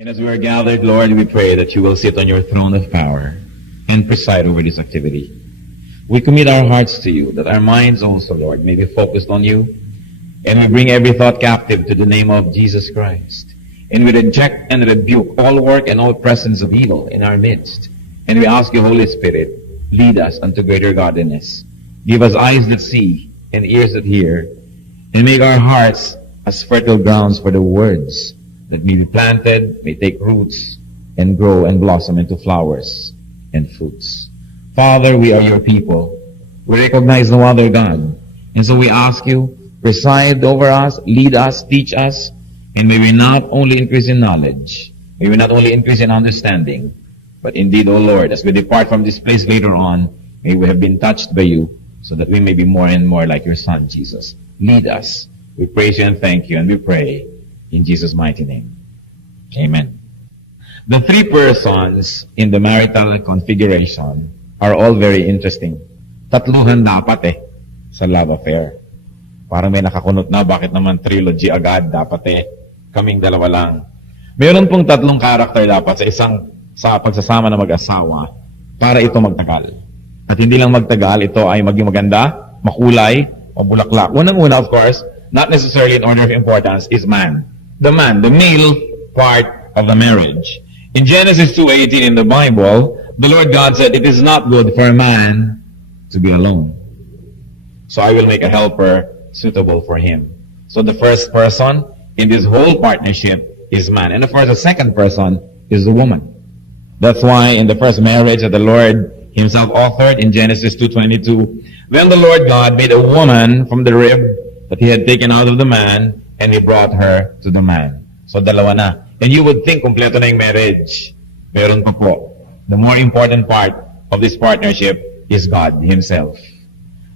And as we are gathered, Lord, we pray that you will sit on your throne of power and preside over this activity. We commit our hearts to you, that our minds also, Lord, may be focused on you. And we bring every thought captive to the name of Jesus Christ. And we reject and rebuke all work and all presence of evil in our midst. And we ask you, Holy Spirit, lead us unto greater godliness. Give us eyes that see and ears that hear. And make our hearts as fertile grounds for the words that may be planted, may take roots, and grow and blossom into flowers and fruits. Father, we are your people. We recognize no other God. And so we ask you, preside over us, lead us, teach us, and may we not only increase in knowledge, may we not only increase in understanding, but indeed, O Lord, as we depart from this place later on, may we have been touched by you, so that we may be more and more like your Son, Jesus. Lead us. We praise you and thank you, and we pray in Jesus' mighty name. Amen. The three persons in the marital configuration are all very interesting. Tatluhan dapat sa love affair. Parang may nakakunot na, bakit naman trilogy agad? Dapat kaming dalawa lang. Meron pong tatlong karakter dapat sa pagsasama na mag-asawa para ito magtagal. At hindi lang magtagal, ito ay maging maganda, makulay, o bulaklak. Unang-una, of course, not necessarily in order of importance, is man. The man, the male part of the marriage. In Genesis 2:18 in the Bible, the Lord God said, "It is not good for a man to be alone. So I will make a helper suitable for him." So the first person in this whole partnership is man. And of course, the second person is the woman. That's why in the first marriage that the Lord himself authored in Genesis 2:22, then the Lord God made a woman from the rib that he had taken out of the man, and he brought her to the man. So dalawa na. And you would think kompleto na yung marriage. Meron pa po. The more important part of this partnership is God himself.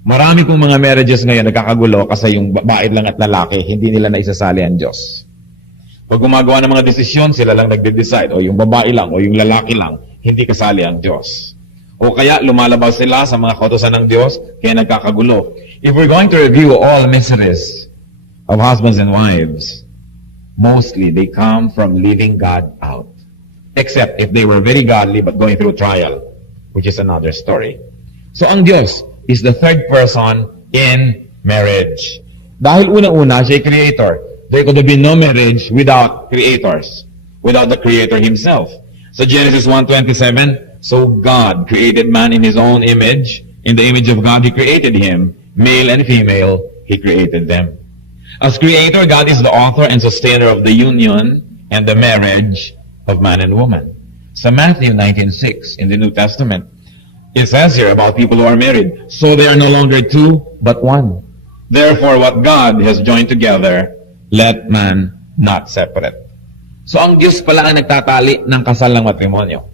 Marami kong mga marriages ngayon nagkakagulo kasi yung babae lang at lalaki, hindi nila naisasali ang Diyos. Pag gumagawa ng mga desisyon, sila lang nagde-decide. O yung babae lang, o yung lalaki lang, hindi kasali ang Diyos. O kaya lumalabas sila sa mga kautusan ng Diyos, kaya nagkakagulo. If we're going to review all miseries of husbands and wives, mostly they come from leaving God out. Except if they were very godly but going through trial, which is another story. So ang Diyos is the third person in marriage. Dahil unang-una, siya ay creator. There could have been no marriage without creators, without the creator himself. So Genesis 1:27, so God created man in his own image. In the image of God, he created him. Male and female, he created them. As creator, God is the author and sustainer of the union and the marriage of man and woman. So Matthew 19:6 in the New Testament, it says here about people who are married, so they are no longer two, but one. Therefore, what God has joined together, let man not separate. So ang Diyos pala ang nagtatali ng kasal ng matrimonyo.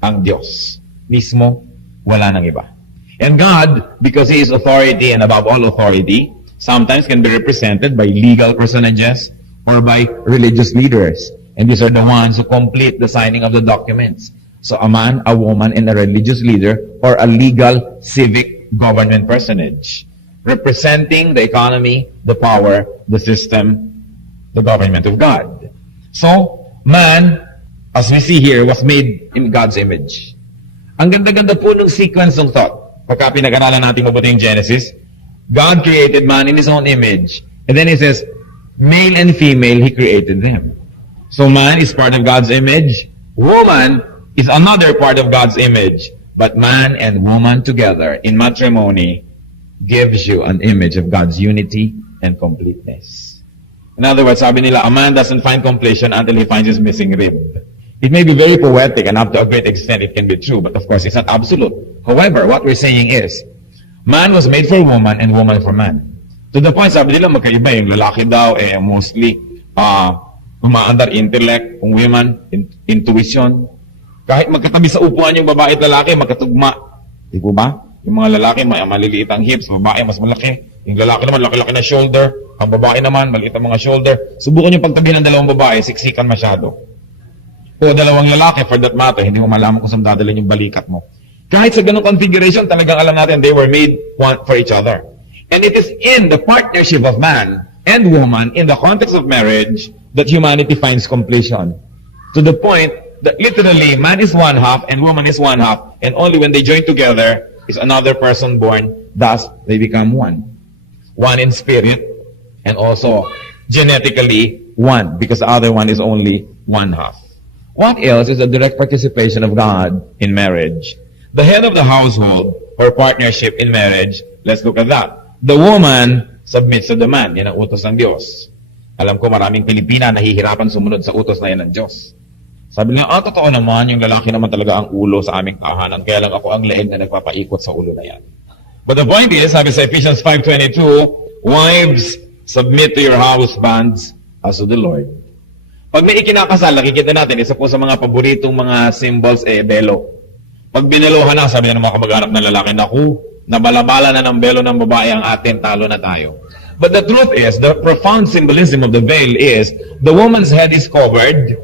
Ang Diyos mismo, wala nang iba. And God, because He is authority and above all authority, sometimes can be represented by legal personages or by religious leaders. And these are the ones who complete the signing of the documents. So a man, a woman, and a religious leader or a legal civic government personage representing the economy, the power, the system, the government of God. So, man, as we see here, was made in God's image. Ang ganda-ganda po ng sequence ng thought. Pagka pinag-aralan natin mabuti yung Genesis, God created man in His own image. And then He says, male and female, He created them. So man is part of God's image. Woman is another part of God's image. But man and woman together in matrimony gives you an image of God's unity and completeness. In other words, sabi nila, a man doesn't find completion until he finds his missing rib. It may be very poetic and up to a great extent it can be true, but of course it's not absolute. However, what we're saying is, man was made for woman and woman for man. To the point, sabi nila, magkaiba yung lalaki daw, mostly, umaandar intellect, kung women, intuition. Kahit magkatabi sa upuan yung babae at lalaki, magkatugma. Di po ba? Yung mga lalaki, may maliliit ang hips, babae mas malaki. Yung lalaki naman, laki-laki na shoulder. Ang babae naman, maliit ang mga shoulder. Subukan yung pagtabi ng dalawang babae, siksikan masyado. O dalawang lalaki, for that matter, hindi mo malaman kung saan dadalhin yung balikat mo. Kahit sa ganung configuration, talagang alam natin, they were made one for each other. And it is in the partnership of man and woman, in the context of marriage, that humanity finds completion. To To the point that literally man is one half and woman is one half, and only when they join together is another person born. Thus, they become one. One in spirit and also genetically one, because the other one is only one half. What else is the direct participation of God in marriage? The head of the household or partnership in marriage, let's look at that. The woman submits to the man. Yan ang utos ng Diyos. Alam ko maraming Pilipina nahihirapan sumunod sa utos na yan ng Diyos. Sabi nila, totoo naman, yung lalaki naman talaga ang ulo sa aming tahanan, kaya lang ako ang leeg na nagpapaikot sa ulo na yan. But the point is, sabi sa Ephesians 5:22, wives, submit to your husbands as to the Lord. Pag may ikinakasal, nakikita natin, isa po sa mga paboritong mga symbols, belo. Pag binelohan na, sabi ng mga kamag-anak ng lalaki, naku, nabalabala na ng belo ng babae ang atin, talo na tayo. But the truth is, the profound symbolism of the veil is, the woman's head is covered,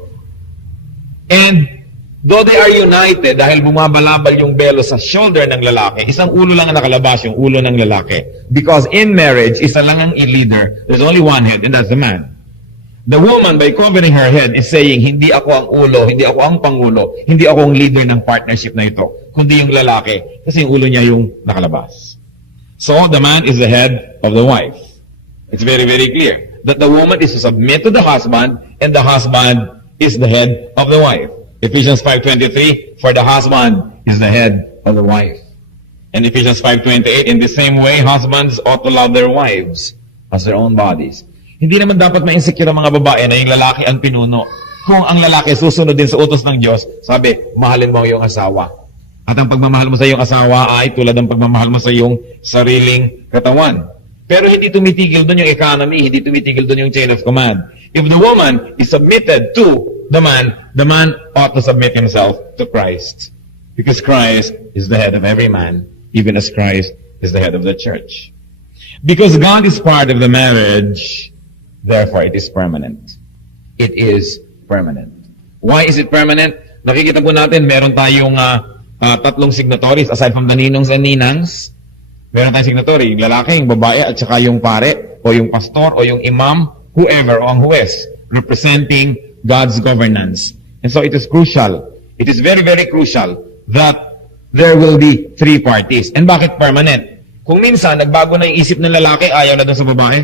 and though they are united, dahil bumabalabal yung belo sa shoulder ng lalaki, isang ulo lang ang nakalabas, yung ulo ng lalaki. Because in marriage, isa lang ang leader. There's only one head, and that's the man. The woman, by covering her head, is saying, hindi ako ang ulo, hindi ako ang pangulo, hindi ako ang leader ng partnership na ito, kundi yung lalaki, kasi yung ulo niya yung nakalabas. So, the man is the head of the wife. It's very, very clear that the woman is to submit to the husband, and the husband is the head of the wife. Ephesians 5:23, for the husband is the head of the wife. And Ephesians 5:28, in the same way, husbands ought to love their wives as their own bodies. Hindi naman dapat ma-insecure ang mga babae na yung lalaki ang pinuno. Kung ang lalaki susunod din sa utos ng Diyos, sabi, mahalin mo ang iyong asawa. At ang pagmamahal mo sa iyong asawa ay tulad ng pagmamahal mo sa iyong sariling katawan. Pero hindi tumitigil doon yung economy, hindi tumitigil doon yung chain of command. If the woman is submitted to the man ought to submit himself to Christ. Because Christ is the head of every man, even as Christ is the head of the church. Because God is part of the marriage, therefore it is permanent. It is permanent. Why is it permanent? Nakikita po natin, meron tayong tatlong signatories aside from the ninongs and ninangs. Meron tayong signatory, yung lalaki, yung babae, at saka yung pare, o yung pastor, o yung imam, whoever, o ang huwes, representing God's governance. And so it is crucial. It is very, very crucial that there will be three parties. And bakit permanent? Kung minsan, nagbago na yung isip ng lalaki, ayaw na doon sa babae.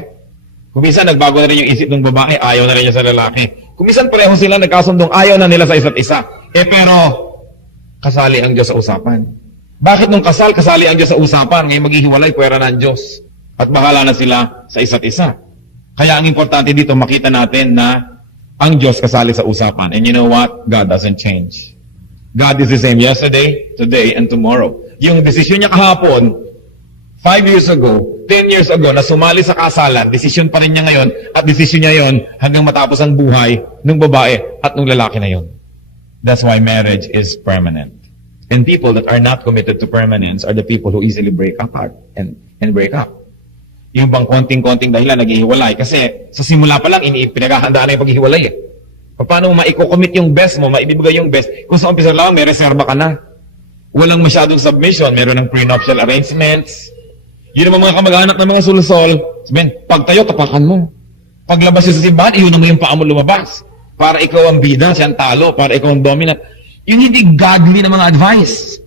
Kung minsan, nagbago na rin yung isip ng babae, ayaw na rin niya sa lalaki. Kung minsan, pareho sila nagkasundong, ayaw na nila sa isa't isa. Pero, kasali ang Diyos sa usapan. Bakit nung kasali ang Diyos sa usapan, ngayon maghihiwalay, pwera ng Diyos. At bahala na sila sa isa't isa. Kaya ang importante dito, makita natin na ang Diyos kasali sa usapan. And you know what? God doesn't change. God is the same yesterday, today, and tomorrow. Yung desisyon niya kahapon, 5 years ago, 10 years ago, na sumali sa kasalan, desisyon pa rin niya ngayon, at desisyon niya yon hanggang matapos ang buhay ng babae at ng lalaki na yon. That's why marriage is permanent. And people that are not committed to permanence are the people who easily break apart and break up. Yung bang konting-konting dahilan naghihiwalay. Kasi sa simula pa lang, pinaghahandaan na yung paghihiwalay. Paano mo maiko-commit yung best mo, maibibigay yung best, kung sa umpisa lang, may reserva ka na. Walang masyadong submission, meron ng prenuptial arrangements. Yun naman mga kamag-anak ng mga sulusol, sabihin, pagtayo, tapakan mo. Paglabas yun sa simbahan, iyon mo yung paa mo lumabas. Para ikaw ang bida, siya ang talo, para ikaw ang dominant. Yun hindi godly na mga advice.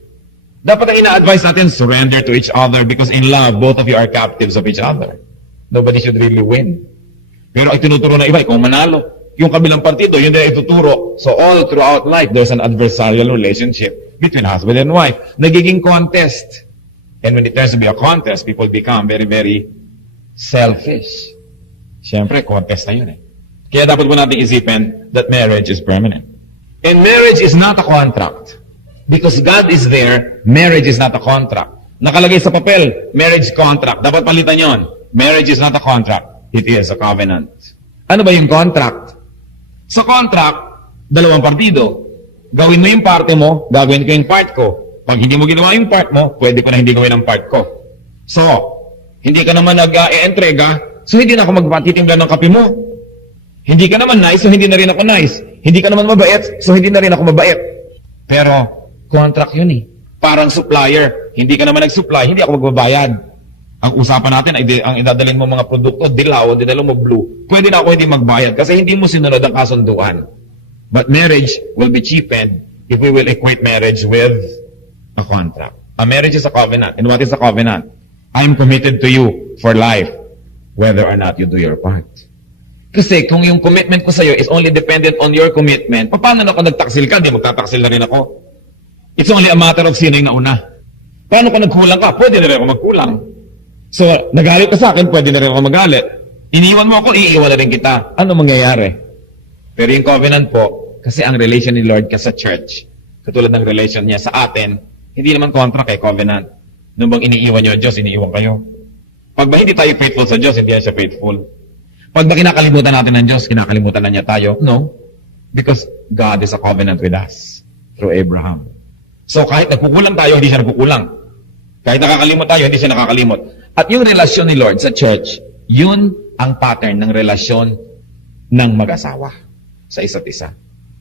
Dapat ang ina-advise natin, surrender to each other because in love, both of you are captives of each other. Nobody should really win. Pero ang tinuturo na iba, ikaw manalo. Yung kabilang partido, yun din ituturo. So all throughout life, there's an adversarial relationship between husband and wife. Nagiging contest. And when it turns to be a contest, people become very, very selfish. Siyempre, contest na yun eh. Kaya dapat po natin isipin that marriage is permanent. And marriage is not a contract. Because God is there, marriage is not a contract. Nakalagay sa papel, marriage contract. Dapat palitan yon. Marriage is not a contract. It is a covenant. Ano ba yung contract? Sa contract, dalawang partido. Gawin mo yung parte mo, gagawin ko yung part ko. Pag hindi mo ginawa yung part mo, pwede ko na hindi gawin ang part ko. So, hindi ka naman nag-e-entrega, so hindi na ako magpatitimbla ng kape mo. Hindi ka naman nice, so hindi na rin ako nice. Hindi ka naman mabait, so hindi na rin ako mabait. Pero, contract yun eh. Parang supplier. Hindi ka naman nag-supply, hindi ako magbabayad. Ang usapan natin ay ang idadalhin mo mga produkto, dilaw, dinalo mo blue. Pwede na ako hindi magbayad kasi hindi mo sinunod ang kasunduan. But marriage will be cheapened if we will equate marriage with a contract. A marriage is a covenant. And what is a covenant? I am committed to you for life, whether or not you do your part. Kasi kung yung commitment ko sa'yo is only dependent on your commitment, paano na kung nagtaksil ka, di magtataksil na rin ako? It's only a matter of sino yung nauna. Paano kung nagkulang ka? Pwede na rin ako magkulang. So, nagalit ka sa akin, pwede na rin ako magalit. Iniwan mo ako, iiwan na rin kita. Ano mangyayari? Pero yung covenant po, kasi ang relation ni Lord ka sa church, katulad ng relation niya sa atin, hindi naman contract eh, covenant. Nung bang iniiwan niyo ang Diyos, iniiwan kayo. Pag ba hindi tayo faithful sa Diyos, hindi yan siya faithful. Pag ba kinakalimutan natin ng Diyos, kinakalimutan na niya tayo? No. Because God is a covenant with us through Abraham. So kahit nagkukulang tayo, hindi siya nagkukulang. Kahit nakakalimot tayo, hindi siya nakakalimot. At yung relasyon ni Lord sa church, yun ang pattern ng relasyon ng mag-asawa sa isa't isa.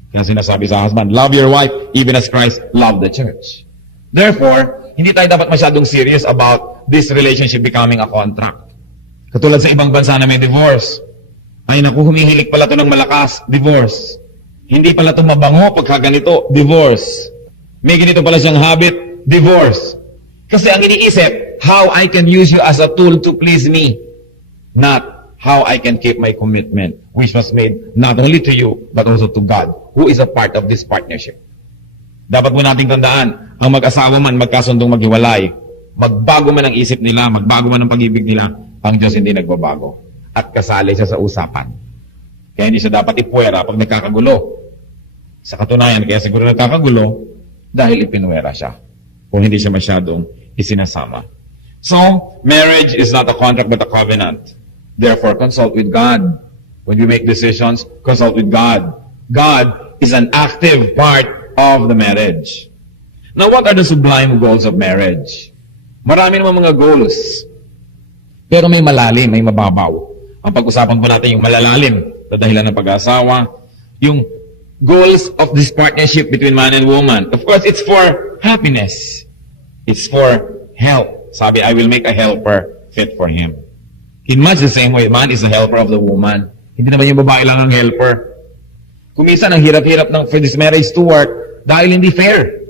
Kaya sinasabi sa husband, love your wife even as Christ loved the church. Therefore, hindi tayo dapat masyadong serious about this relationship becoming a contract. Katulad sa ibang bansa na may divorce. Ay naku, humihilik pala to ng malakas, divorce. Hindi pala to mabango pagka ganito, divorce. May ganito pala siyang habit, divorce. Kasi ang iniisip, how I can use you as a tool to please me. Not how I can keep my commitment, which was made not only to you, but also to God, who is a part of this partnership. Dapat mo nating tandaan, ang mag-asawa man magkasundong maghiwalay, magbago man ang isip nila, magbago man ang pag-ibig nila, ang Diyos hindi nagbabago. At kasali siya sa usapan. Kaya hindi siya dapat ipuwera pag nagkakagulo. Sa katunayan, kaya siguro nagkakagulo, dahil ipinwera siya. Kung hindi siya masyadong isinasama. So, marriage is not a contract but a covenant. Therefore, consult with God. When you make decisions, consult with God. God is an active part of the marriage. Now, what are the sublime goals of marriage? Marami naman mga goals. Pero may malalim, may mababaw. Ang pag-usapan po natin yung malalalim sa dahilan ng pag-asawa, yung goals of this partnership between man and woman. Of course, it's for happiness. It's for help. Sabi, I will make a helper fit for him. In much the same way, man is the helper of the woman. Hindi naman yung babae lang ang helper. Kuminsan, ang hirap-hirap for this marriage to work dahil hindi fair.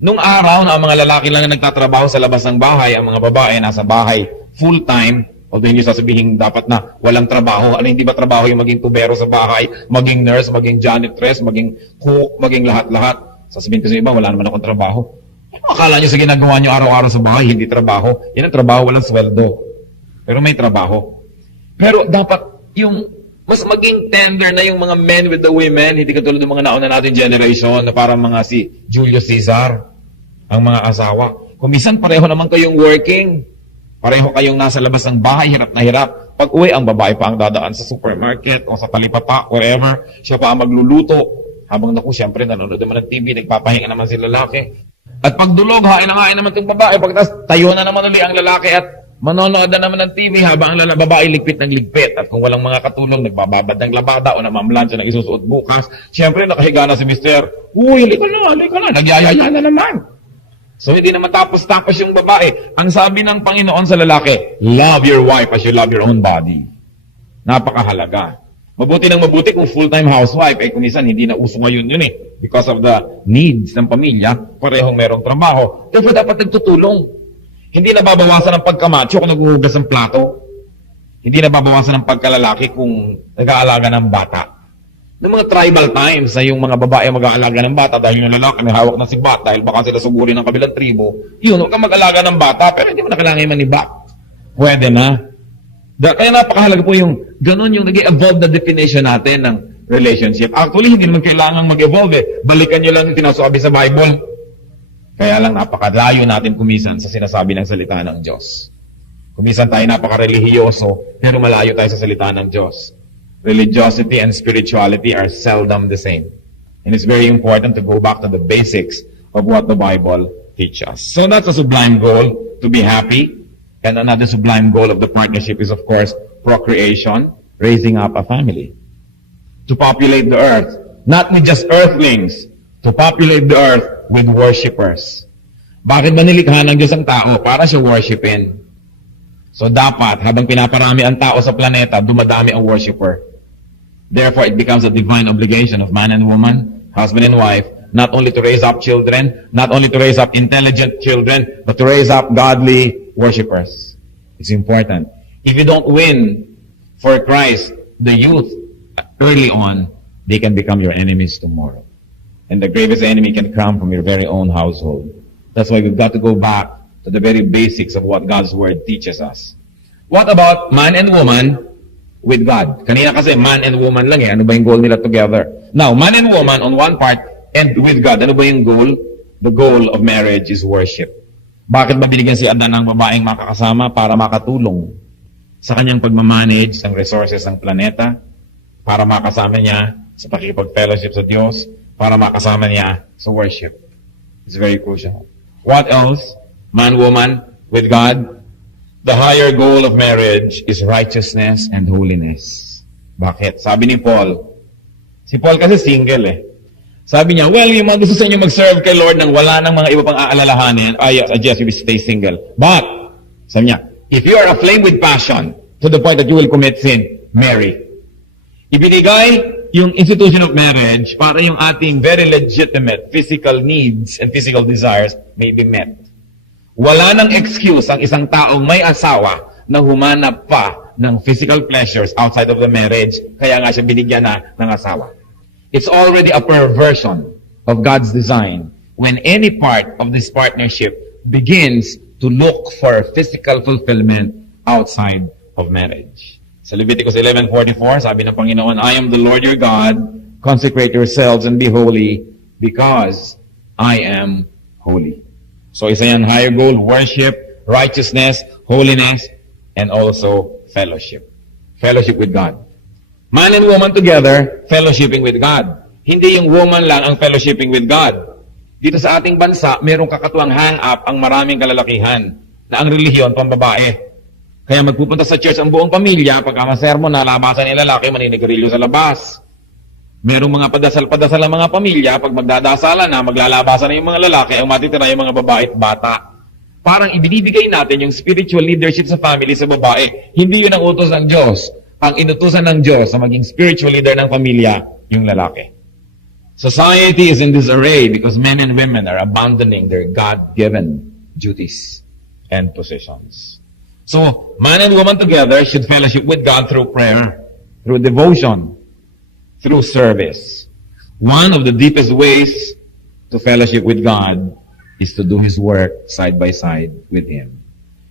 Nung araw na ang mga lalaki lang na nagtatrabaho sa labas ng bahay, ang mga babae nasa bahay full-time, although hindi sasabihin dapat na walang trabaho. Ano, hindi ba trabaho yung maging tubero sa bahay, maging nurse, maging janitress, maging cook, maging lahat-lahat? Sasabihin ko sa iba, wala naman akong trabaho. Akala nyo sa ginagawa nyo araw-araw sa bahay, hindi trabaho. Yan ang trabaho, walang sweldo. Pero may trabaho. Pero dapat yung mas maging tender na yung mga men with the women, hindi katulad ng mga nauna natin generation na parang mga si Julius Caesar, ang mga asawa. Kung minsan pareho naman kayong working, pareho kayong nasa labas ng bahay, hirap na hirap. Pag uwi, ang babae pa ang dadaan sa supermarket o sa talipapa, wherever, siya pa ang magluluto. Habang naku, siyempre, nanonood naman ng TV, nagpapahinga naman si lalaki. At pag dulog, hain naman itong babae. Pagtas, tayo na naman ulit ang lalaki at manonood na naman ng TV habang ang babae ligpit ng ligpit. At kung walang mga katulong, nagbababad ng labada o namamlansya ng isusuot bukas, siyempre, nakahiga na si Mister. Uy, halika na, nagyayaya na naman. So, hindi naman tapos yung babae. Ang sabi ng Panginoon sa lalaki, love your wife as you love your own body. Napakahalaga. Mabuti kung full-time housewife. Kung minsan, hindi na uso ngayon yun eh. Because of the needs ng pamilya, parehong merong trabaho. Therefore, dapat nagtutulong. Hindi nababawasan ang pagkamacho kung naghuhugas ng plato. Hindi nababawasan ang pagkalalaki kung nag-aalaga ng bata. Noong mga tribal times na yung mga babae mag-aalaga ng bata dahil yung lalaki may hawak na si bat dahil baka sila sugurin ng kabilang tribo, yun, huwag kang mag-alaga ng bata pero hindi mo na kailangan manibak. Pwede na. Kaya napakahalaga po yung ganun yung nag-evolve na definition natin ng relationship. Actually, hindi naman kailangan mag-evolve eh. Balikan nyo lang yung tinasabi sa Bible. Kaya lang napakalayo natin kumisan sa sinasabi ng salita ng Diyos. Kumisan tayo napaka-relihiyoso pero malayo tayo sa salita ng Diyos. Religiosity and spirituality are seldom the same. And it's very important to go back to the basics of what the Bible teaches us. So that's a sublime goal, to be happy. And another sublime goal of the partnership is, of course, procreation, raising up a family. To populate the earth, not with just earthlings, to populate the earth with worshipers. Bakit ba nilikha ng Diyos ang tao? Para siya worshipin. So dapat, habang pinaparami ang tao sa planeta, dumadami ang worshiper. Therefore, it becomes a divine obligation of man and woman, husband and wife, not only to raise up children, not only to raise up intelligent children, but to raise up godly worshipers. It's important. If you don't win for Christ, the youth, early on, they can become your enemies tomorrow. And the gravest enemy can come from your very own household. That's why we've got to go back to the very basics of what God's Word teaches us. What about man and woman with God? Kanina kasi man and woman lang eh. Ano ba yung goal nila together? Now, man and woman on one part and with God. Ano ba yung goal? The goal of marriage is worship. Bakit ba binigyan si Adan ng babaeng makakasama? Para makatulong sa kanyang pagmamanage ng resources ng planeta, para makasama niya sa pakikipag-fellowship sa Diyos, para makasama niya sa worship. It's very crucial. What else? Man, woman, with God. The higher goal of marriage is righteousness and holiness. Bakit? Sabi ni Paul, si Paul kasi single eh. Sabi niya, well, yung mga gusto sa inyo mag-serve kay Lord nang wala ng mga iba pang aalalahanin, I suggest you stay single. But, sabi niya, if you are aflame with passion to the point that you will commit sin, marry. Ibinigay yung institution of marriage para yung ating very legitimate physical needs and physical desires may be met. Wala nang excuse ang isang taong may asawa na humanap pa ng physical pleasures outside of the marriage, kaya nga siya binigyan na ng asawa. It's already a perversion of God's design when any part of this partnership begins to look for physical fulfillment outside of marriage. Sa Leviticus 11:44, sabi ng Panginoon, I am the Lord your God, consecrate yourselves and be holy, because I am holy. So isa yan, higher goal, worship, righteousness, holiness, and also fellowship. Fellowship with God. Man and woman together, fellowshipping with God. Hindi yung woman lang ang fellowshipping with God. Dito sa ating bansa, mayroong kakatuwang hang-up ang maraming kalalakihan na ang relihiyon pambabae. Kaya magpupunta sa church ang buong pamilya, pagka masermon na labasan ng lalaki, maninigarilyo sa labas. Merong mga padasal-padasal ng mga pamilya, pag magdadasalan na, maglalabasan na yung mga lalaki, ang matitira yung mga babae at bata. Parang ibinibigay natin yung spiritual leadership sa family sa babae. Hindi yun ang utos ng Diyos. Ang inutusan ng Diyos sa maging spiritual leader ng pamilya, yung lalaki. Society is in disarray because men and women are abandoning their God-given duties and positions. So, man and woman together should fellowship with God through prayer, through devotion, through service. One of the deepest ways to fellowship with God is to do His work side by side with Him.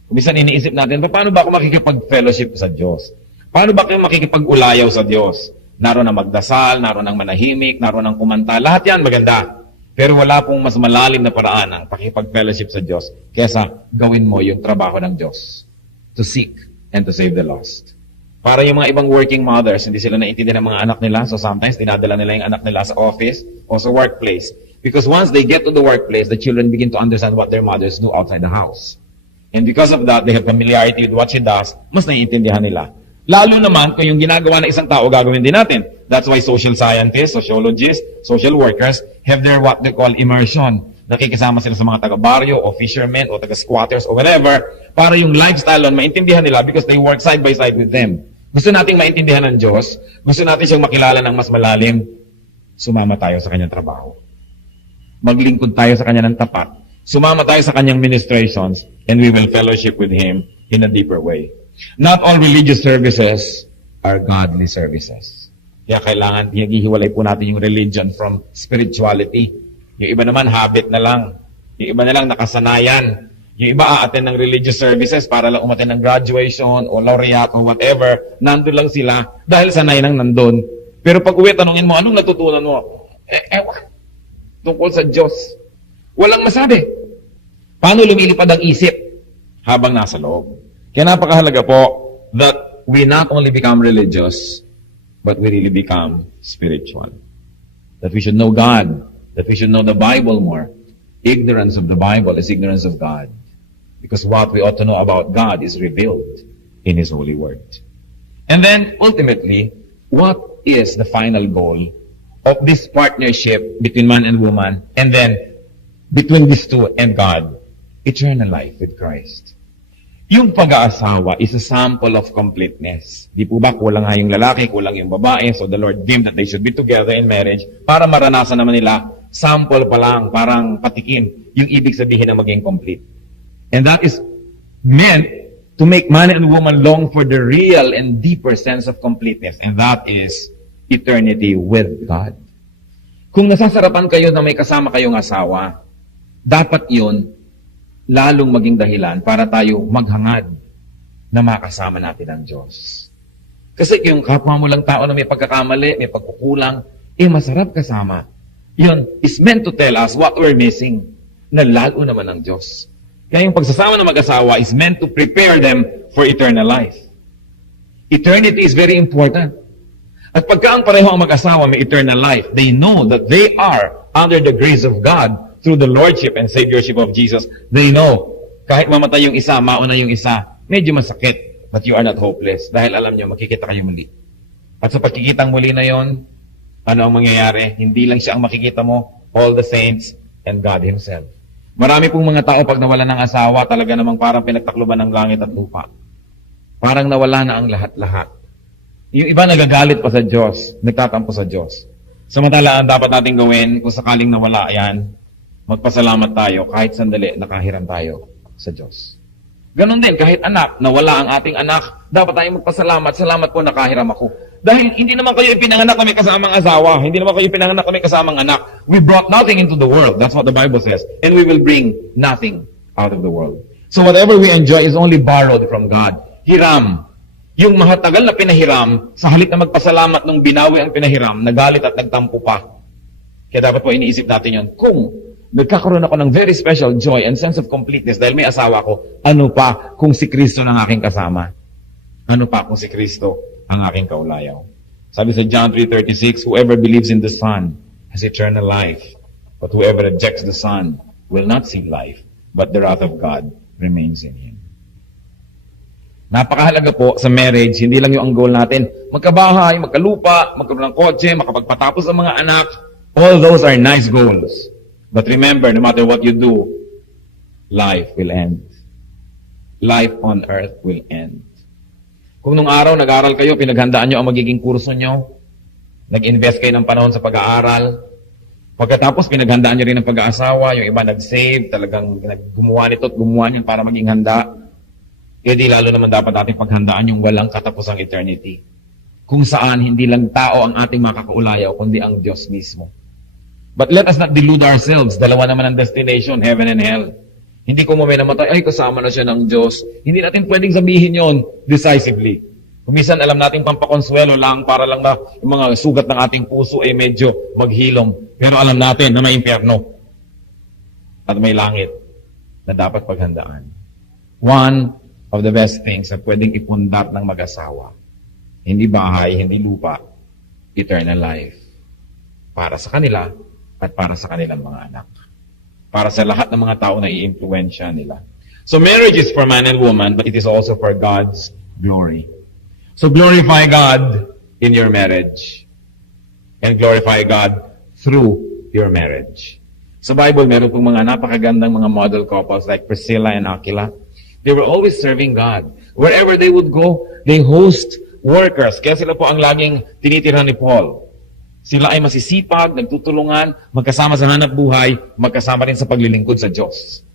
Kung minsan iniisip natin, paano ba ako makikipag-fellowship sa Diyos? Paano ba kayo makikipag-ulayaw sa Diyos? Naroon ang magdasal, naroon ang manahimik, naroon ang kumanta. Lahat yan maganda. Pero wala pong mas malalim na paraan ang pakipag-fellowship sa Diyos kesa gawin mo yung trabaho ng Diyos. To seek and to save the lost. Para yung mga ibang working mothers, hindi sila naiintindihan ng mga anak nila. So sometimes, dinadala nila yung anak nila sa office o sa workplace. Because once they get to the workplace, the children begin to understand what their mothers do outside the house. And because of that, they have familiarity with what she does, mas naiintindihan nila. Lalo naman kung yung ginagawa ng isang tao, gagawin din natin. That's why social scientists, sociologists, social workers have their what they call immersion. Nakikisama sila sa mga taga-baryo o fishermen o taga-squatters o whatever para yung lifestyle on maintindihan nila because they work side by side with them. Gusto nating maintindihan ng Diyos, gusto natin siyang makilala ng mas malalim, sumama tayo sa kanyang trabaho. Maglingkod tayo sa kanya ng tapat. Sumama tayo sa kanyang ministrations and we will fellowship with Him in a deeper way. Not all religious services are godly services. Kaya kailangan pinaghihiwalay po natin yung religion from spirituality. Yung iba naman habit na lang. Yung iba na lang nakasanayan. Yung iba aattend ng religious services para lang umattend ng graduation o laureate o whatever. Nandun lang sila dahil sanay nang nandun. Pero pag uwi, tanungin mo, anong natutunan mo? Ewan. Tungkol sa Diyos. Walang masabi. Paano lumilipad ang isip habang nasa loob? Kaya napakahalaga po that we not only become religious, but we really become spiritual. That we should know God, that we should know the Bible more. Ignorance of the Bible is ignorance of God. Because what we ought to know about God is revealed in His holy word. And then, ultimately, what is the final goal of this partnership between man and woman, and then between these two and God? Eternal life with Christ. Yung pag-aasawa is a sample of completeness. Di po ba kulang nga yung lalaki, kulang yung babae, so the Lord deemed that they should be together in marriage para maranasan naman nila, sample pa lang, parang patikim, yung ibig sabihin na maging complete. And that is meant to make man and woman long for the real and deeper sense of completeness, and that is eternity with God. Kung nasasarapan kayo na may kasama kayong asawa, dapat yun lalong maging dahilan para tayo maghangad na makasama natin ang Diyos. Kasi yung kapwa mo lang tao na may pagkakamali, may pagkukulang, masarap kasama. Yun is meant to tell us what we're missing, na lalo naman ang Diyos. Kaya yung pagsasama ng mag-asawa is meant to prepare them for eternal life. Eternity is very important. At pagka ang pareho ang mag-asawa may eternal life, they know that they are under the grace of God through the Lordship and Saviorship of Jesus. They know, kahit mamatay yung isa, mauna yung isa, medyo masakit, but you are not hopeless. Dahil alam nyo, makikita kayo muli. At sa pagkikitang muli na yon, ano ang mangyayari? Hindi lang siya ang makikita mo, all the saints and God Himself. Marami pong mga tao pag nawala ng asawa, talaga namang parang pinagtakloban ng langit at lupa. Parang nawala na ang lahat-lahat. Yung iba nagagalit pa sa Diyos, nagtatampo sa Diyos. Samantala, ang dapat natin gawin, kung sakaling nawala yan, magpasalamat tayo kahit sandali nakahiram tayo sa Diyos. Ganon din, kahit anak, nawala ang ating anak, dapat tayo magpasalamat. Salamat po nakahiram ako. Dahil hindi naman kayo ipinanganak na may kasamang asawa. Hindi naman kayo ipinanganak na may kasamang anak. We brought nothing into the world. That's what the Bible says. And we will bring nothing out of the world. So whatever we enjoy is only borrowed from God. Hiram. Yung mahatagal na pinahiram, sa halip na magpasalamat nung binawi ang pinahiram, nagalit at nagtampo pa. Kaya dapat po iniisip natin yun. Kung nagkakaroon ako ng very special joy and sense of completeness dahil may asawa ko, ano pa kung si Kristo ang aking kasama? Ano pa kung si Kristo ang aking kaulayaw? Sabi sa John 3:36, whoever believes in the Son has eternal life, but whoever rejects the Son will not see life, but the wrath of God remains in him. Napakahalaga po sa marriage, hindi lang yung ang goal natin, magkabahay, magkalupa, magkaroon ng kotse, makapagpatapos ng mga anak. All those are nice goals. But remember, no matter what you do, life will end. Life on earth will end. Kung nung araw nag-aaral kayo, pinaghandaan nyo ang magiging kurso nyo, nag-invest kayo ng panahon sa pag-aaral, pagkatapos pinaghandaan nyo rin ang pag-aasawa, yung iba nag-save, talagang gumawa nito at gumawa niyan para maging handa, di lalo naman dapat natin paghandaan yung walang katapusang eternity. Kung saan hindi lang tao ang ating makakaulayaw, kundi ang Diyos mismo. But let us not delude ourselves. Dalawa naman ang destination, heaven and hell. Hindi ko may namatay, ay kasama na siya ng Diyos. Hindi natin pwedeng sabihin yon decisively. Kumisan alam natin pampakonsuelo lang para lang na yung mga sugat ng ating puso ay medyo maghilom. Pero alam natin na may impyerno at may langit na dapat paghandaan. One of the best things na pwedeng ipundar ng mag-asawa. Hindi bahay, hindi lupa, eternal life. Para sa kanila at para sa kanilang mga anak. Para sa lahat ng mga tao na i-influensya nila. So marriage is for man and woman, but it is also for God's glory. So glorify God in your marriage. And glorify God through your marriage. Sa Bible, meron pong mga napakagandang mga model couples like Priscilla and Aquila. They were always serving God. Wherever they would go, they host workers. Kaya sila po ang laging tinitirhan ni Paul. Sila ay masisipag, nagtutulungan, magkasama sa hanap buhay, magkasama rin sa paglilingkod sa Diyos.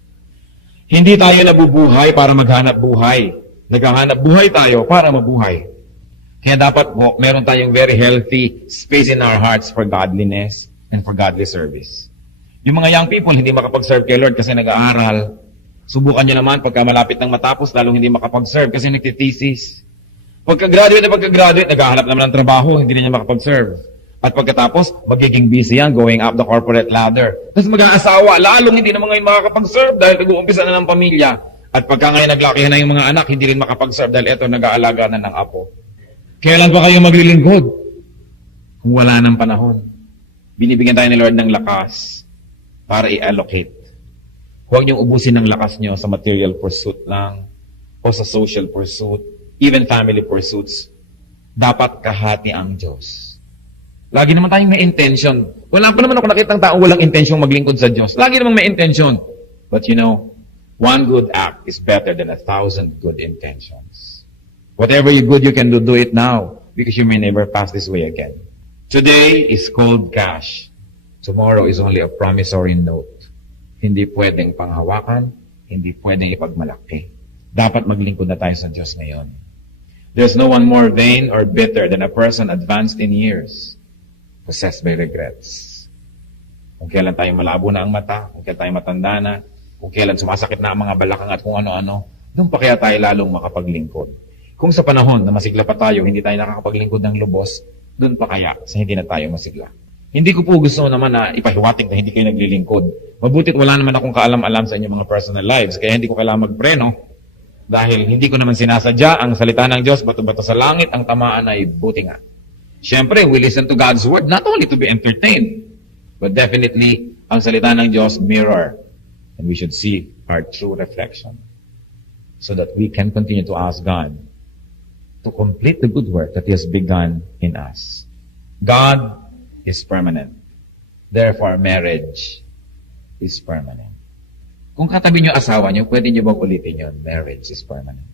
Hindi tayo nabubuhay para maghanap buhay. Naghahanap buhay tayo para mabuhay. Kaya dapat po, meron tayong very healthy space in our hearts for godliness and for godly service. Yung mga young people, hindi makapag-serve kay Lord kasi nag-aaral. Subukan nyo naman pagka malapit ng matapos, lalong hindi makapag-serve kasi nagtitesis. Pagka-graduate, naghahanap naman ng trabaho, hindi na niya makapag-serve. At pagkatapos, magiging busy yan, going up the corporate ladder. Tapos mag-aasawa, lalong hindi naman ngayon makakapag-serve dahil nag-uumpisa na ng pamilya. At pagka ngayon naglakihan na yung mga anak, hindi rin makapag-serve dahil eto, nag-aalaga na ng apo. Kailan pa kayo maglilingkod? Kung wala ng panahon. Binibigyan tayo ni Lord ng lakas para i-allocate. Huwag niyong ubusin ng lakas niyo sa material pursuit lang o sa social pursuit, even family pursuits. Dapat kahati ang Diyos. Lagi naman tayong may intention. Wala pa naman ako nakitang taong walang intensyong maglingkod sa Diyos. Lagi naman may intention. But you know, One good act is better than 1,000 good intentions. Whatever you good you can do, do it now, because you may never pass this way again. Today is cold cash. Tomorrow is only a promissory note. Hindi pwedeng panghawakan, hindi pwedeng ipagmalaki. Dapat maglingkod na tayo sa Diyos ngayon. There's no one more vain or bitter than a person advanced in years, possessed by regrets. Kung kailan tayo malabo na ang mata, kung kailan tayo matanda na, kung kailan sumasakit na ang mga balakang at kung ano-ano, doon pa kaya tayo lalong makapaglingkod. Kung sa panahon na masigla pa tayo, hindi tayo nakakapaglingkod ng lubos, doon pa kaya sa hindi na tayo masigla. Hindi ko po gusto naman na ipahiwatig na hindi kayo naglilingkod. Mabutit wala naman akong kaalam-alam sa inyong mga personal lives, kaya hindi ko kailangan magpreno. Dahil hindi ko naman sinasadya ang salita ng Diyos, bato-bato sa langit, ang tamaan ay buti nga. Siyempre, we listen to God's word not only to be entertained, but definitely, ang salita ng Diyos mirror. And we should see our true reflection. So that we can continue to ask God to complete the good work that He has begun in us. God is permanent. Therefore, marriage is permanent. Kung katabi niyo asawa niyo, pwede niyo bang ulitin yun? Marriage is permanent.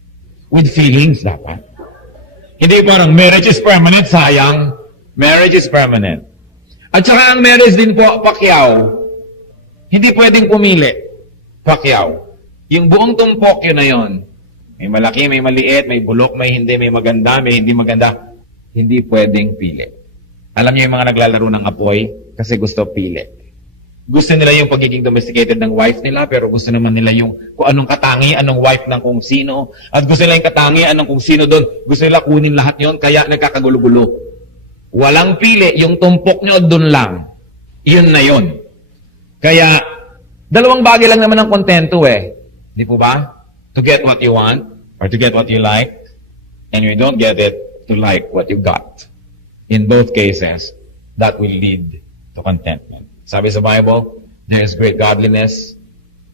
With feelings, dapat. Hindi parang marriage is permanent, sayang. Marriage is permanent. At saka ang marriage din po, Pacquiao. Hindi pwedeng pumili. Pacquiao. Yung buong tumpok yun na yun. May malaki, may maliit, may bulok, may hindi, may maganda, may hindi maganda. Hindi pwedeng pili. Alam niyo yung mga naglalaro ng apoy kasi gusto pili. Gusto nila yung pagiging domesticated ng wife nila, pero gusto naman nila yung kung anong katangian ng wife ng kung sino. At gusto nila yung katangian ng kung sino doon. Gusto nila kunin lahat yon, kaya nagkakagulo-gulo. Walang pili, yung tumpok nyo doon lang. Yun na yun. Kaya, dalawang bagay lang naman ang kontento eh. Di po ba? To get what you want, or to get what you like, and you don't get it, to like what you got. In both cases, that will lead to contentment. Sabi sa Bible, there is great godliness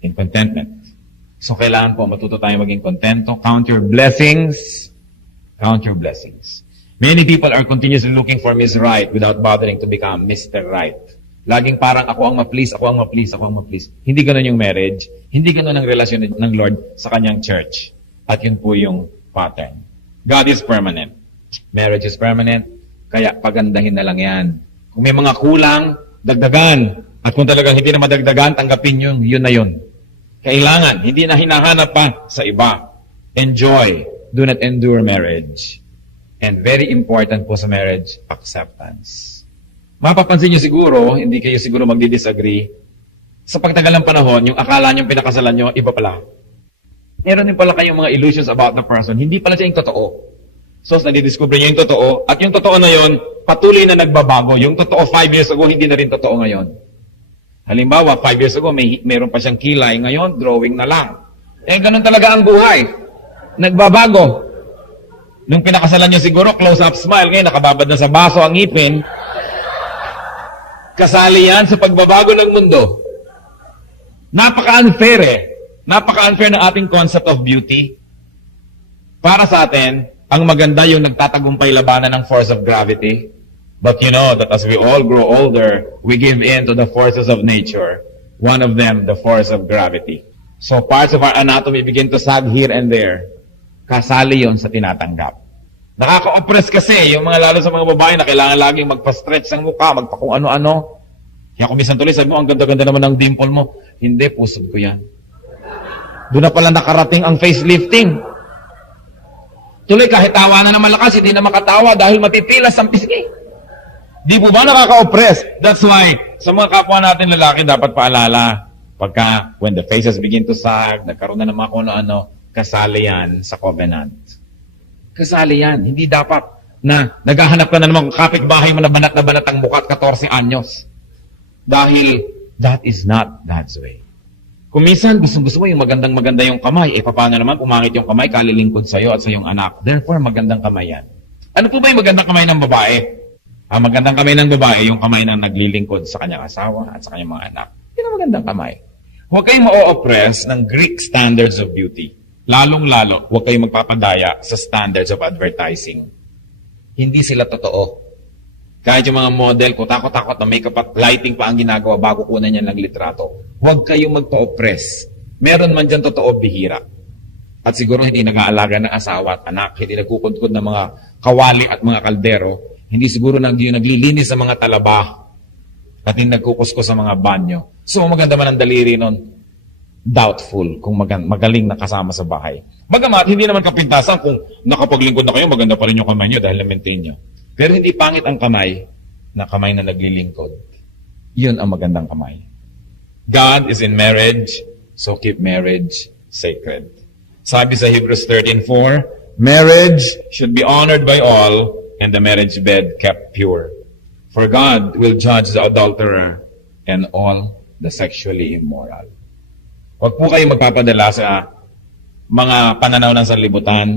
in contentment. So kailangan po matuto tayo maging kontento. Count your blessings. Count your blessings. Many people are continuously looking for Miss Right without bothering to become Mr. Right. Laging parang ako ang ma-please, ako ang ma-please, ako ang ma-please. Hindi ganun yung marriage. Hindi ganun ang relasyon ng Lord sa kanyang church. At yun po yung pattern. God is permanent. Marriage is permanent. Kaya pagandahin na lang yan. Kung may mga kulang, dagdagan. At kung talagang hindi na madagdagan, tanggapin yun na yun. Kailangan, hindi na hinahanap pa sa iba. Enjoy. Do not endure marriage. And very important po sa marriage, acceptance. Mapapansin nyo siguro, hindi kayo siguro magdi-disagree, sa pagtagal ng panahon, yung akala nyo pinakasalan nyo, iba pala. Meron din pala kayong mga illusions about the person. Hindi pala siya yung totoo. So, nadidiscover niyo yung totoo, at yung totoo na yon patuloy na nagbabago. Yung totoo 5 years ago, hindi na rin totoo ngayon. Halimbawa, 5 years ago, meron pa siyang kilay. Ngayon, drawing na lang. Eh, ganun talaga ang buhay. Nagbabago. Nung pinakasalan niyo siguro, close-up smile. Ngayon, nakababad na sa baso ang ngipin. Kasali yan sa pagbabago ng mundo. Napaka-unfair eh. Napaka-unfair ng ating concept of beauty. Para sa atin, ang maganda yung nagtatagumpay labanan ng force of gravity. But you know that as we all grow older, we give in to the forces of nature. One of them, the force of gravity. So parts of our anatomy begin to sag here and there. Kasali yon sa tinatanggap. Nakaka-oppress kasi yung mga lalo sa mga babae na kailangan laging magpa-stretch ng mukha, magpa-kung ano-ano. Kaya kung minsan tuloy, sabi mo, ang ganda-ganda naman ng dimple mo. Hindi, pusod ko yan. Doon na pala nakarating ang facelifting. Tuloy, kahit tawa na malakas, hindi na makatawa dahil matipilas ang pisngi. Di po ba nakaka-oppress? That's why, sa mga kapwa natin lalaki, dapat paalala. Pagka, when the faces begin to sag, nagkaroon na naman kung ano, kasali yan sa covenant. Kasali yan. Hindi dapat na naghahanap ka na naman kapitbahay mo na banat ang mukha at 14 anyos. Dahil, that is not God's way. Kung minsan, gusto mo yung magandang-maganda yung kamay, paano naman, pumangit yung kamay, kalilingkod sa'yo at sa iyong anak. Therefore, magandang kamay yan. Ano po ba yung magandang kamay ng babae? Ang magandang kamay ng babae, yung kamay na naglilingkod sa kanyang asawa at sa kanyang mga anak. Yun ang magandang kamay. Huwag kayong ma-oppress ng Greek standards of beauty. Lalong-lalo, huwag kayong magpapadaya sa standards of advertising. Hindi sila totoo. Kahit yung mga model, takot-takot na makeup at lighting pa ang ginagawa bago kunan niya ng litrato. Huwag kayong magpa-oppress Meron man dyan totoo bihira. At siguro hindi nag-aalaga ng asawa at anak, hindi nagkukudkod ng mga kawali at mga kaldero, hindi siguro naglilinis sa mga talaba at hindi nagkukusko sa mga banyo. So maganda man ang daliri nun, doubtful kung magaling na kasama sa bahay. Bagamat, hindi naman kapintasan kung nakapaglingkod na kayo, maganda pa rin yung kamay nyo dahil na-maintain nyo. Pero hindi pangit ang kamay na naglilingkod. Yun ang magandang kamay. God is in marriage, so keep marriage sacred. Sabi sa Hebrews 13:4, marriage should be honored by all and the marriage bed kept pure. For God will judge the adulterer and all the sexually immoral. Huwag po kayo magpapadala sa mga pananaw ng sanlibutan.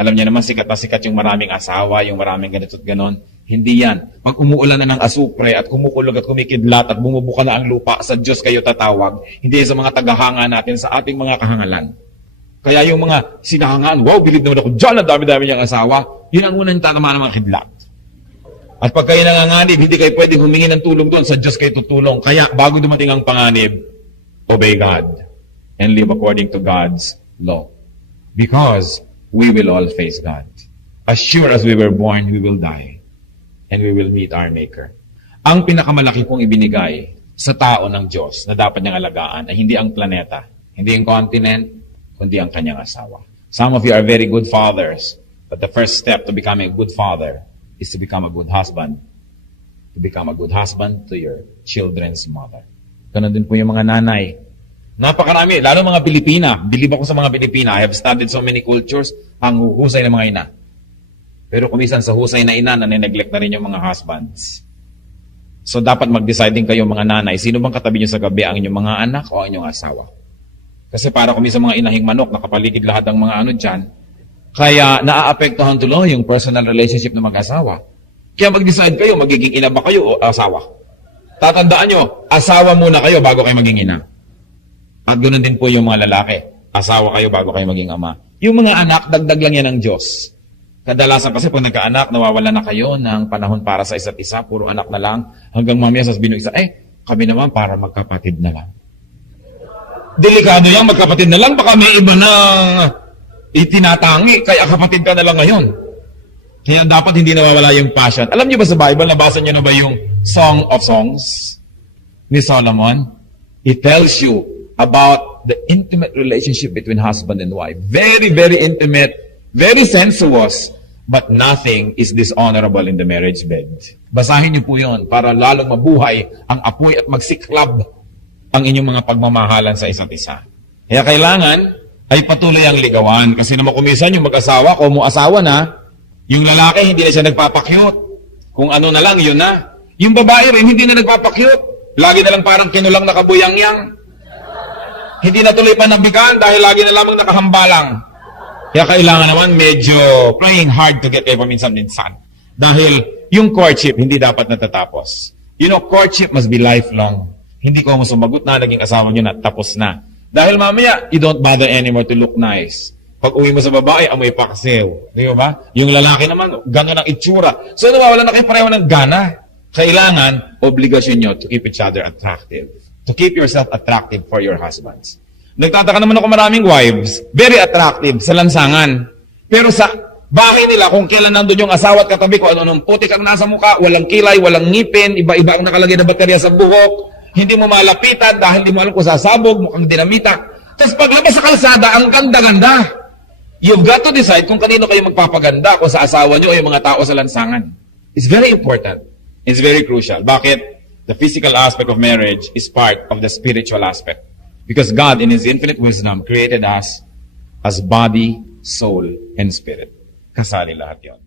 Alam niyo naman, sikat na sikat yung maraming asawa, yung maraming ganito at ganon. Hindi yan. Pag umuulan na ng asupre at kumukulog at kumikidlat at bumubuka na ang lupa, sa Diyos kayo tatawag. Hindi sa mga tagahanga natin, sa ating mga kahangalan. Kaya yung mga sinahangaan, wow, bilib naman ako dyan, ang dami-dami niyang asawa, yun ang unang tatama ng mga kidlat. At pag kayo nanganganib, hindi kayo pwedeng humingi ng tulong doon, sa Diyos kayo tutulong. Kaya bago dumating ang panganib, obey God and live according to God's law. Because we will all face God. As sure as we were born, we will die. And we will meet our Maker. Ang pinakamalaki kong ibinigay sa tao ng Diyos na dapat niyang alagaan ay hindi ang planeta, hindi ang continent, kundi ang kanyang asawa. Some of you are very good fathers, but the first step to becoming a good father is to become a good husband. To become a good husband to your children's mother. Ganon din po yung mga nanay. Napakarami, lalo mga Pilipina. Bilib ako sa mga Pilipina. I have studied so many cultures, ang husay ng mga ina. Pero kumisan sa husay na ina, nane-neglect na rin yung mga husbands. So dapat mag-deciding kayo mga nanay, sino bang katabi nyo sa gabi, ang inyong mga anak o ang inyong asawa? Kasi para kumisan mga inahing manok, nakapaligid lahat ng mga ano dyan, kaya naaapektuhan tuloy yung personal relationship ng mag-asawa. Kaya mag-decide kayo, magiging ina ba kayo o asawa? Tatandaan nyo, asawa muna kayo bago kayo maging ina. At ganoon din po yung mga lalaki. Asawa kayo bago kayo maging ama. Yung mga anak, dagdag lang yan ng Diyos. Kadalasan kasi pag nagka-anak, nawawala na kayo ng panahon para sa isa't isa, puro anak na lang, hanggang mamaya sasabihin ng isa, kami naman para magkapatid na lang. Delikado yan, magkapatid na lang, baka may iba na itinatangi, kaya kapatid ka na lang ngayon. Kaya dapat hindi nawawala yung passion. Alam niyo ba sa Bible, nabasa niyo na ba yung Song of Songs ni Solomon? It tells you about the intimate relationship between husband and wife. Very, very intimate, very sensuous, but nothing is dishonorable in the marriage bed. Basahin niyo po yun para lalong mabuhay ang apoy at magsiklab ang inyong mga pagmamahalan sa isa't isa. Kaya kailangan ay patuloy ang ligawan. Kasi naman kumisan yung mag-asawa, kung mo asawa na, yung lalaki hindi na siya nagpapakyut. Kung ano na lang, yun na. Yung babae rin, hindi na nagpapakyut. Lagi na lang parang kinulang nakabuyang-yang. Hindi na tuloy panabigan dahil lagi na lamang nakahambalang. Kaya kailangan naman medyo praying hard to get away from minsan-minsan. Dahil yung courtship hindi dapat natatapos. You know, courtship must be lifelong. Hindi ko mo sumagot na, naging asawa nyo na, tapos na. Dahil mamaya, you don't bother anymore to look nice. Pag uwi mo sa babae, amoy paksiw. Di ba? Yung lalaki naman, gano'n ang itsura. So nawawala na kayo pareho ng gana. Kailangan, obligasyon nyo to keep each other attractive. To keep yourself attractive for your husbands. Nagtataka naman ako maraming wives, very attractive sa lansangan. Pero sa bahay nila, kung kailan nandun yung asawa at katabi ko, ano-anong putik ang nasa mukha, walang kilay, walang ngipin, iba-iba ang nakalagay na baterya sa buhok, hindi mo malapitan dahil hindi mo alam kung sasabog, mukhang dinamita. Tapos paglabas sa kalsada, ang ganda-ganda. You've got to decide kung kanino kayo magpapaganda, kung sa asawa nyo o yung mga tao sa lansangan. It's very important. It's very crucial. Bakit? The physical aspect of marriage is part of the spiritual aspect. Because God, in His infinite wisdom, created us as body, soul, and spirit. Kasali lahat yon.